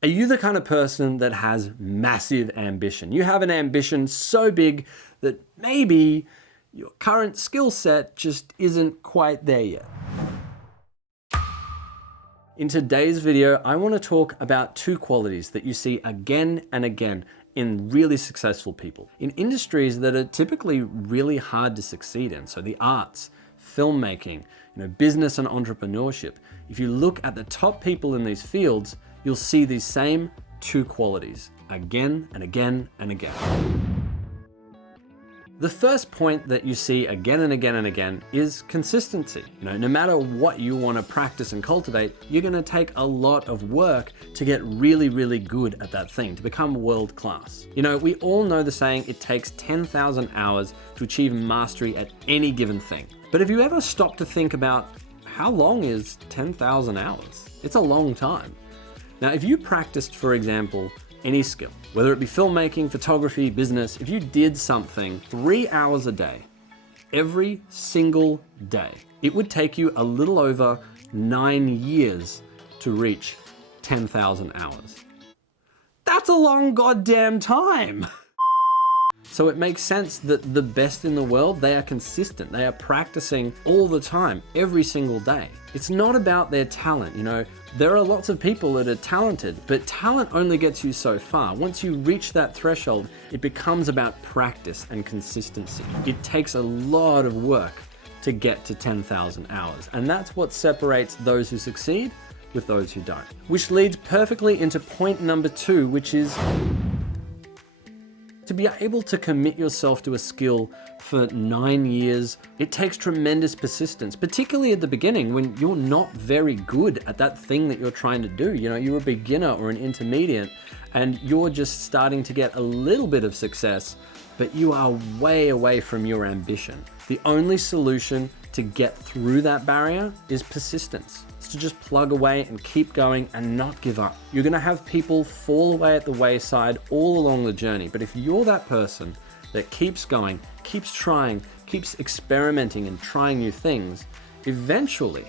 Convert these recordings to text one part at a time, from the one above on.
Are you the kind of person that has massive ambition? You have an ambition so big that maybe your current skill set just isn't quite there yet. In today's video, I want to talk about two qualities that you see again and again in really successful people, in industries that are typically really hard to succeed in. So the arts, filmmaking, business and entrepreneurship. If you look at the top people in these fields, you'll see these same two qualities again and again and again. The first point that you see again and again and again is consistency. No matter what you want to practice and cultivate, you're going to take a lot of work to get really, really good at that thing, to become world class. We all know the saying, it takes 10,000 hours to achieve mastery at any given thing. But have you ever stopped to think about how long is 10,000 hours? It's a long time. Now, if you practiced, for example, any skill, whether it be filmmaking, photography, business, if you did something 3 hours a day, every single day, it would take you a little over 9 years to reach 10,000 hours. That's a long goddamn time. So it makes sense that the best in the world, they are consistent. They are practicing all the time, every single day. It's not about their talent. There are lots of people that are talented, but talent only gets you so far. Once you reach that threshold, it becomes about practice and consistency. It takes a lot of work to get to 10,000 hours. And that's what separates those who succeed with those who don't. Which leads perfectly into point number 2, which is to be able to commit yourself to a skill for 9 years. It takes tremendous persistence, particularly at the beginning when you're not very good at that thing that you're trying to do. You're a beginner or an intermediate and you're just starting to get a little bit of success, but you are way away from your ambition. The only solution to get through that barrier is persistence. It's to just plug away and keep going and not give up. You're gonna have people fall away at the wayside all along the journey, but if you're that person that keeps going, keeps trying, keeps experimenting and trying new things, eventually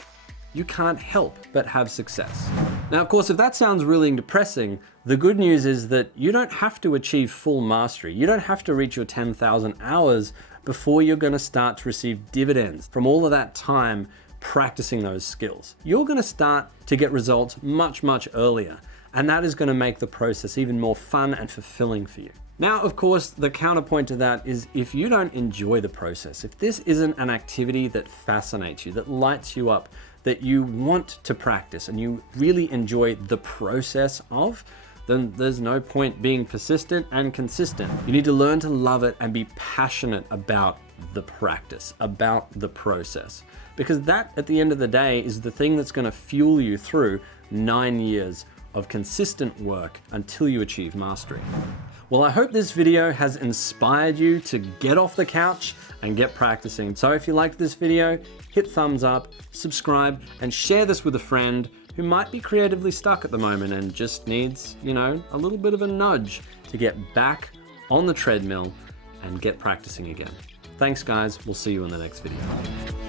you can't help but have success. Now, of course, if that sounds really depressing, the good news is that you don't have to achieve full mastery. You don't have to reach your 10,000 hours before you're gonna start to receive dividends from all of that time practicing those skills. You're gonna start to get results much, much earlier, and that is gonna make the process even more fun and fulfilling for you. Now, of course, the counterpoint to that is if you don't enjoy the process, if this isn't an activity that fascinates you, that lights you up, that you want to practice and you really enjoy the process of, then there's no point being persistent and consistent. You need to learn to love it and be passionate about the practice, about the process. Because that, at the end of the day, is the thing that's gonna fuel you through 9 years of consistent work until you achieve mastery. Well, I hope this video has inspired you to get off the couch and get practicing. So if you liked this video, hit thumbs up, subscribe, and share this with a friend who might be creatively stuck at the moment and just needs, a little bit of a nudge to get back on the treadmill and get practicing again. Thanks, guys. We'll see you in the next video.